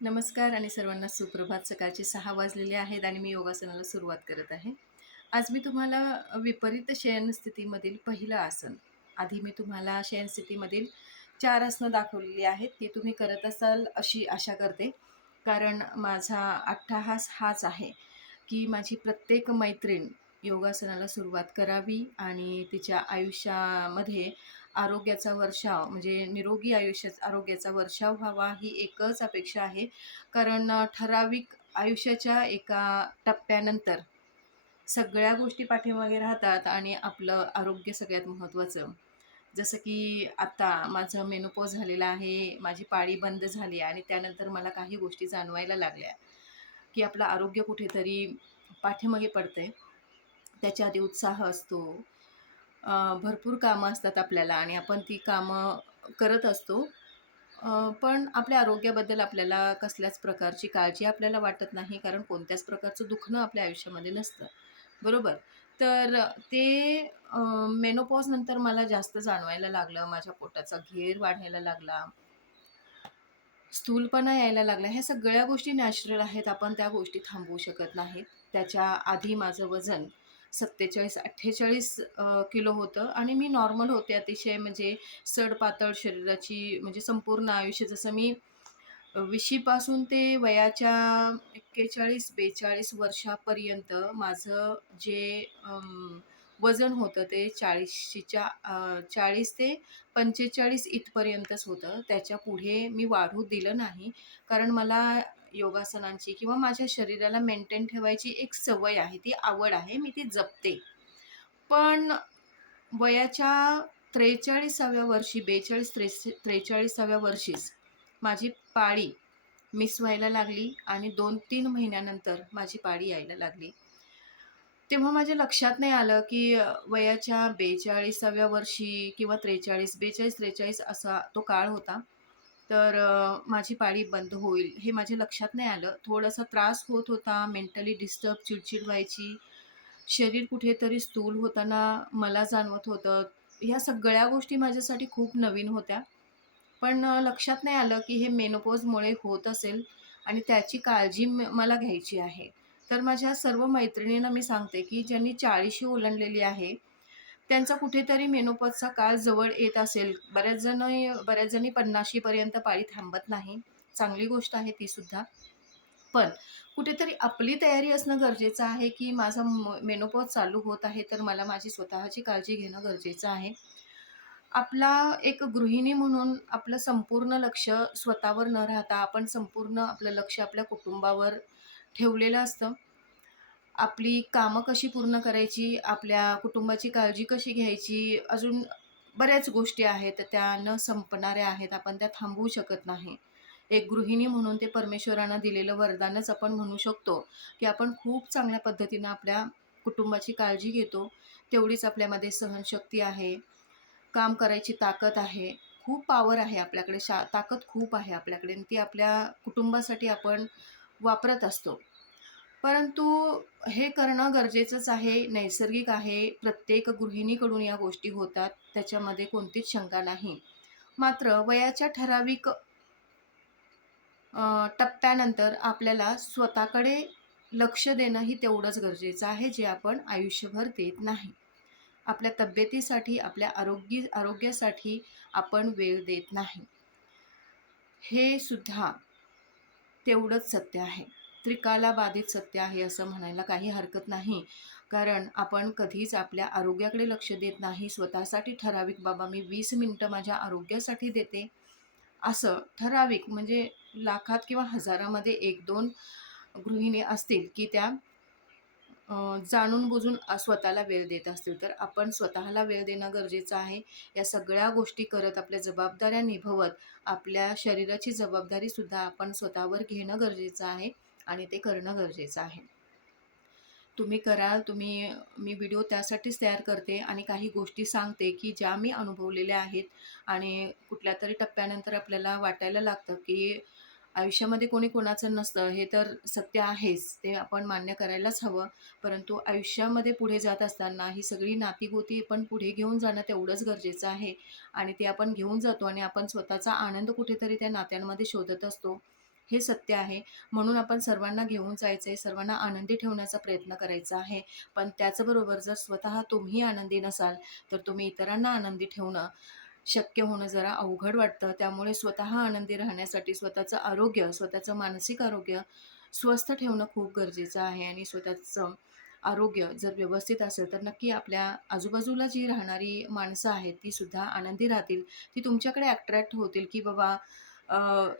नमस्कार आणि सर्वांना सुप्रभात. सकाळचे 6 वाजलेले आहेत आणि मी योगासनाला सुरुवात करत आहे. आज मी तुम्हाला विपरीत शयनस्थितीमधील पहिलं आसन, आधी मी तुम्हाला शयनस्थितीमधील 4 आसनं दाखवलेली आहेत. ती तुम्ही करत असाल अशी आशा करते. कारण माझा अट्टाहास हाच आहे, की माझी प्रत्येक मैत्रीण योगासनाला सुरुवात करावी आणि तिच्या आयुष्यामध्ये आरोग्याचा वर्षाव म्हणजे निरोगी आरोग्याचा वर्षाव व्हावा ही एकच अपेक्षा आहे. कारण ठराविक आयुष्याच्या एका टप्प्यानंतर सगळ्या गोष्टी पाठीमागे राहतात आणि आपलं आरोग्य सगळ्यात महत्त्वाचं. जसं की आता माझं मेनोपॉज झालेलं आहे, माझी पाळी बंद झाली आणि त्यानंतर मला काही गोष्टी जाणवायला लागल्या, की आपलं आरोग्य कुठेतरी पाठीमागे पडतंय. त्याच्या आधी उत्साह असतो. भरपूर कामं असतात आपल्याला आणि आपण ती कामं करत असतो. पण आपल्या आरोग्याबद्दल आपल्याला कसल्याच प्रकारची काळजी आपल्याला वाटत नाही, कारण कोणत्याच प्रकारचं दुखणं आपल्या आयुष्यामध्ये नसतं, बरोबर? तर ते अ, मेनोपॉजनंतर मला जास्त जाणवायला लागलं. माझ्या पोटाचा घेर वाढायला लागला, स्थूलपणा यायला लागला. ह्या सगळ्या गोष्टी नॅचरल आहेत. आपण त्या गोष्टी थांबवू शकत नाहीत. त्याच्या आधी माझं वजन 47-48 किलो होतं आणि मी नॉर्मल होते. अतिशय म्हणजे सडपातळ शरीराची, म्हणजे संपूर्ण आयुष्य जसं मी 20पासून ते वयाच्या 41-42 वर्षापर्यंत माझं जे वजन होतं ते 40 ते 45 इथपर्यंतच होतं. त्याच्यापुढे मी वाढू दिलं नाही. कारण मला योगासनांची किंवा माझ्या शरीराला मेंटेन ठेवायची एक सवय आहे, ती आवड आहे, मी ती जपते. पण वयाच्या 43व्या वर्षी 43-43व्या वर्षीच माझी पाळी मिस व्हायला लागली आणि 2-3 महिन्यानंतर माझी पाळी यायला लागली. तेव्हा माझ्या लक्षात नाही आलं, की वयाच्या 42व्या वर्षी किंवा 43, 42-43 असा तो काळ होता. तर माझी पाळी बंद होईल हे माझ्या लक्षात नाही आलं. थोडासा त्रास होत होता, मेंटली डिस्टर्ब, चिडचिड व्हायची. शरीर कुठेतरी स्थूल होताना मला जाणवत होतं. ह्या सगळ्या गोष्टी माझ्यासाठी खूप नवीन होत्या. पण लक्षात नाही आलं, की हे मेनोपॉजमुळे होत असेल आणि त्याची काळजी मला घ्यायची आहे. तर माझ्या सर्व मैत्रिणींना मी सांगते, की ज्यांनी 40शी ओलांडलेली आहे, त्यांचा कुठेतरी मेनोपॉजचा काळ जवळ येत असेल. बऱ्याच जणी 50शी पर्यंत पाळी थांबत नाही. चांगली गोष्ट आहे ती सुद्धा. पण कुठेतरी आपली तयारी असणं गरजेचं आहे, की माझा मेनोपॉज चालू होत आहे, तर मला माझी स्वतःची काळजी घेणं गरजेचं आहे. आपला एक गृहिणी म्हणून आपलं संपूर्ण लक्ष स्वतःवर न राहता आपण संपूर्ण आपलं लक्ष आपल्या कुटुंबावर ठेवलेलं असतं. आपली कामं कशी पूर्ण करायची, आपल्या कुटुंबाची काळजी कशी घ्यायची, अजून बऱ्याच गोष्टी आहेत, त्या न संपणाऱ्या आहेत. आपण त्या थांबवू शकत नाही. एक गृहिणी म्हणून ते परमेश्वरानं दिलेलं वरदानच आपण म्हणू शकतो, की आपण खूप चांगल्या पद्धतीनं आपल्या कुटुंबाची काळजी घेतो. तेवढीच आपल्यामध्ये सहनशक्ती आहे, काम करायची ताकद आहे. खूप पॉवर आहे आपल्याकडे, ताकद खूप आहे आपल्याकडे आणि ती आपल्या कुटुंबासाठी आपण वापरत असतो. परंतु हे करणं गरजेचंच आहे, नैसर्गिक आहे. प्रत्येक गृहिणीकडून या गोष्टी होतात, त्याच्यामध्ये कोणतीच शंका नाही. मात्र वयाच्या ठराविक टप्प्यानंतर आपल्याला स्वतःकडे लक्ष देणंही तेवढंच गरजेचं आहे, जे आपण आयुष्यभर देत नाही. आपल्या तब्येतीसाठी, आपल्या आरोग्यासाठी आपण वेळ देत नाही. हे सुद्धा तेवढंच सत्य आहे. त्रिकालाबाधित सत्य आहे असं म्हणायला काही हरकत नाही. कारण आपण कधीच आपल्या आरोग्याकडे लक्ष देत नाही. स्वतःसाठी ठराविक, बाबा मी 20 मिनिटं माझ्या आरोग्यासाठी देते, असं ठराविक म्हणजे लाखात किंवा हजारामध्ये 1-2 गृहिणी असतील, की त्या जाणून-बुजून स्वतःला वेळ देत असतील. तर आपण स्वतःला वेळ देणं गरजेचं आहे. या सगळ्या गोष्टी करत, आपल्या जबाबदाऱ्या निभवत, आपल्या शरीराची जबाबदारीसुद्धा आपण स्वतःवर घेणं गरजेचं आहे आणि ते करणं गरजेचं आहे. तुम्ही कराल, मी व्हिडिओ त्यासाठीच तयार करते आणि काही गोष्टी सांगते, की ज्या मी अनुभवलेल्या आहेत आणि कुठल्यातरी टप्प्यानंतर आपल्याला वाटायला लागतं, की आयुष्यामध्ये कोणी कोणाचं नसतं, हे तर सत्य आहेच. ते आपण मान्य करायलाच हवं. परंतु आयुष्यामध्ये पुढे जात असताना ही सगळी नाती-गोती पण पुढे घेऊन जाणं तेवढंच गरजेचं आहे आणि ते आपण घेऊन जातो आणि आपण स्वतःचा आनंद कुठेतरी त्या नात्यांमध्ये शोधत असतो. हे सत्य आहे. म्हणून आपण सर्वांना घेऊन जायचं आहे, सर्वांना आनंदी ठेवण्याचा प्रयत्न करायचा आहे. पण त्याचबरोबर जर स्वतः तुम्ही आनंदी नसाल, तर तुम्ही इतरांना आनंदी ठेवणं शक्य होणं जरा अवघड वाटतं. त्यामुळे स्वतः आनंदी राहण्यासाठी स्वतःचं आरोग्य, स्वतःचं मानसिक आरोग्य स्वस्थ ठेवणं खूप गरजेचं आहे आणि स्वतःचं आरोग्य जर व्यवस्थित असेल, तर नक्की आपल्या आजूबाजूला जी राहणारी माणसं आहेत, ती सुद्धा आनंदी राहतील. ती तुमच्याकडे अट्रॅक्ट होतील, की बाबा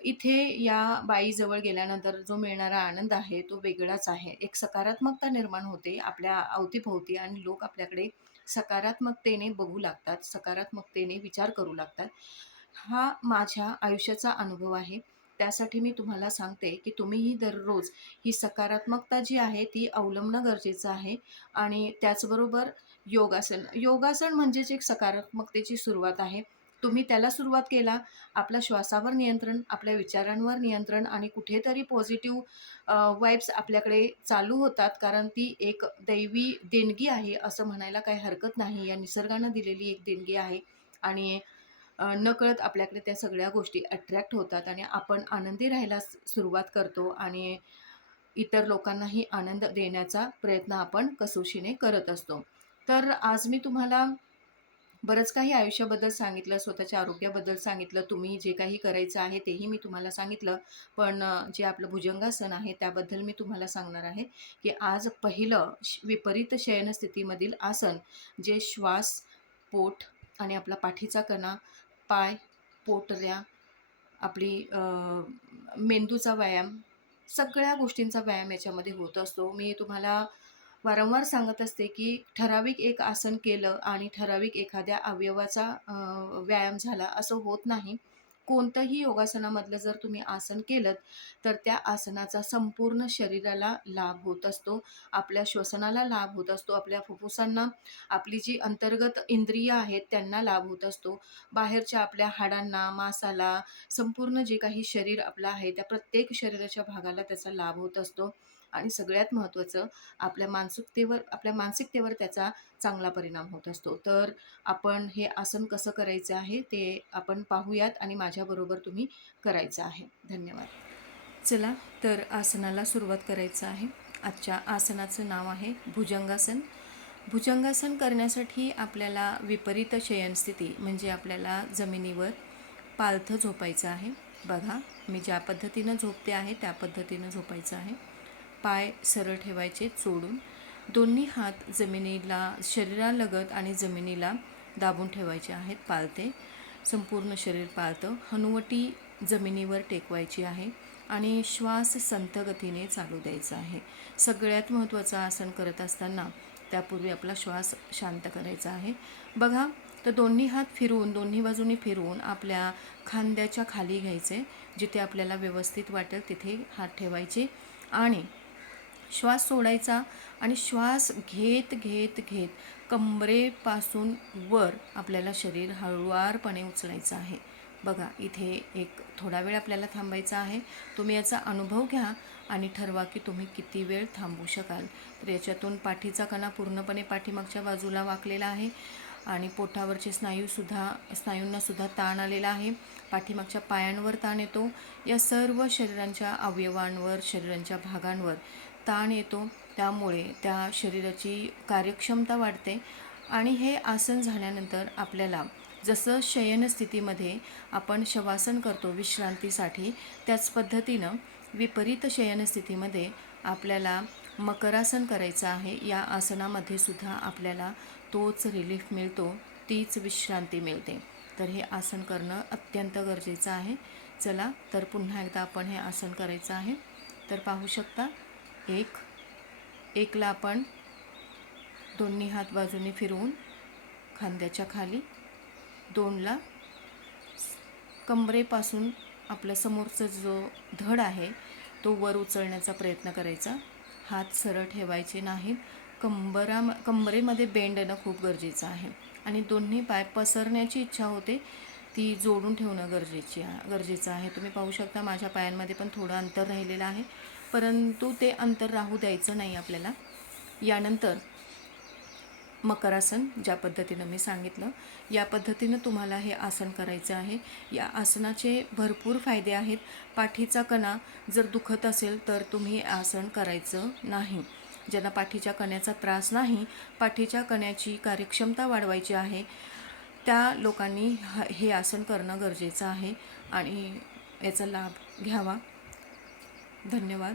इथे या बाईजवळ गेल्यानंतर जो मिळणारा आनंद आहे, तो वेगळाच आहे. एक सकारात्मकता निर्माण होते आपल्या अवतीभोवती आणि लोक आपल्याकडे सकारात्मकतेने बघू लागतात, सकारात्मकतेने विचार करू लागतात. हा माझ्या आयुष्याचा अनुभव आहे. त्यासाठी मी तुम्हाला सांगते, की तुम्हीही दररोज ही सकारात्मकता जी आहे, ती अवलंबणं गरजेचं आहे आणि त्याचबरोबर योगासन. योगासन म्हणजेच एक सकारात्मकतेची सुरुवात आहे. तुम्ही त्याला सुरुवात केला, आपल्या श्वासावर नियंत्रण, आपल्या विचारांवर नियंत्रण आणि कुठेतरी पॉझिटिव्ह वाइब्स आपल्याकडे चालू होतात. कारण ती एक दैवी देणगी आहे, असं म्हणायला काही हरकत नाही. या निसर्गानं दिलेली एक देणगी आहे आणि नकळत आपल्याकडे त्या सगळ्या गोष्टी अट्रॅक्ट होतात आणि आपण आनंदी राहायला सुरुवात करतो आणि इतर लोकांनाही आनंद देण्याचा प्रयत्न आपण कसोशीने करत असतो. तर आज मी तुम्हाला बरंच काही आयुष्याबद्दल सांगितलं, स्वतःच्या आरोग्याबद्दल सांगितलं. तुम्ही जे काही करायचं आहे तेही मी तुम्हाला सांगितलं. पण जे आपलं भुजंगासन आहे त्याबद्दल मी तुम्हाला सांगणार आहे, की आज पहिलं विपरीत शयनस्थितीमधील आसन जे श्वास, पोट आणि आपला पाठीचा कणा, पाय, पोटऱ्या, आपली मेंदूचा व्यायाम, सगळ्या गोष्टींचा व्यायाम याच्यामध्ये होत असतो. मी तुम्हाला वारंवार सांगत असते, की ठराविक एक आसन केलं आणि ठराविक एखाद्या अवयवाचा व्यायाम झाला असं होत नाही. कोणतंही योगासनामधलं जर तुम्ही आसन केलंत, तर त्या आसनाचा संपूर्ण शरीराला लाभ होत असतो. आपल्या श्वसनाला लाभ होत असतो. आपल्या फुफ्फुसांना, आपली जी अंतर्गत इंद्रिय आहेत त्यांना लाभ होत असतो. बाहेरच्या आपल्या हाडांना, मांसाला, संपूर्ण जे काही शरीर आपलं आहे, त्या प्रत्येक शरीराच्या भागाला त्याचा लाभ होत असतो. आणि सगळ्यात महत्त्वाचं आपल्या मानसिकतेवर त्याचा चांगला परिणाम होत असतो. तर आपण हे आसन कसं करायचं आहे ते आपण पाहूयात आणि माझ्याबरोबर तुम्ही करायचं आहे. धन्यवाद. चला तर आसनाला सुरुवात करायचं आहे. आजच्या आसनाचं नाव आहे भुजंगासन. भुजंगासन करण्यासाठी आपल्याला विपरीत शयनस्थिती म्हणजे आपल्याला जमिनीवर पालथं झोपायचं आहे. बघा, मी ज्या पद्धतीनं झोपते आहे त्या पद्धतीनं झोपायचं आहे. पाय सरळ ठेवायचे चोडून. दोन्ही हात जमिनीला शरीरालगत आणि जमिनीला दाबून ठेवायचे आहेत पालथे. संपूर्ण शरीर पालतं. हनुवटी जमिनीवर टेकवायची आहे आणि श्वास संथ गतीने चालू द्यायचा आहे. सगळ्यात महत्त्वाचं आसन करत असताना त्यापूर्वी आपला श्वास शांत करायचा आहे. बघा, तर दोन्ही हात फिरवून, दोन्ही बाजूनी फिरवून आपल्या खांद्याच्या खाली घ्यायचे. जिथे आपल्याला व्यवस्थित वाटेल तिथे हात ठेवायचे आणि श्वास सोडायचा आणि श्वास घेत घेत घेत कंबरेपासून वर आपल्याला शरीर हळुवारपणे उचलायचं आहे. बघा, इथे एक थोडा वेळ आपल्याला थांबायचा आहे. तुम्ही याचा अनुभव घ्या आणि ठरवा की तुम्ही किती वेळ थांबू शकाल. तर याच्यातून पाठीचा कणा पूर्णपणे पाठीमागच्या बाजूला वाकलेला आहे आणि पोटावरचे स्नायूंनासुद्धा ताण आलेला आहे. पाठीमागच्या पायांवर ताण येतो. या सर्व शरीरांच्या अवयवांवर, शरीरांच्या भागांवर ताण येतो. त्यामुळे त्या शरीराची कार्यक्षमता वाढते आणि हे आसन झाल्यानंतर आपल्याला जसं शयनस्थितीमध्ये आपण शवासन करतो विश्रांतीसाठी, त्याच पद्धतीनं विपरीत शयनस्थितीमध्ये आपल्याला मकरासन करायचं आहे. या आसनामध्ये सुद्धा आपल्याला तोच रिलीफ मिळतो, तीच विश्रांती मिळते. तर हे आसन करणं अत्यंत गरजेचं आहे. चला तर पुन्हा एकदा आपण हे आसन करायचं आहे. तर पाहू शकता, एकला आपण दोन्ही हात बाजूने फिरवून खांद्याच्या खाली, दोनला कंबरेपासून आपल्या समोरचा जो धड आहे तो वर उचलण्याचा प्रयत्न करायचा. हात सरळ ठेवायचे नाहीत. कंबरेमध्ये बेंड येणं खूप गरजेचं आहे आणि दोन्ही पाय पसरण्याची इच्छा होते ती जोडून ठेवणं गरजेचं आहे. तुम्ही पाहू शकता माझ्या पायांमध्ये पण थोडं अंतर राहिलेलं आहे, परंतु ते अंतर राहू द्यायचं नाही आपल्याला. यानंतर मकरासन ज्या पद्धतीनं मी सांगितलं, या पद्धतीनं तुम्हाला हे आसन करायचं आहे. या आसनाचे भरपूर फायदे आहेत. पाठीचा कणा जर दुखत असेल तर तुम्ही आसन करायचं नाही. ज्यांना पाठीच्या कण्याचा त्रास नाही, पाठीच्या कण्याची कार्यक्षमता वाढवायची आहे, त्या लोकांनी हे आसन करणं गरजेचं आहे आणि याचा लाभ घ्यावा. धन्यवाद.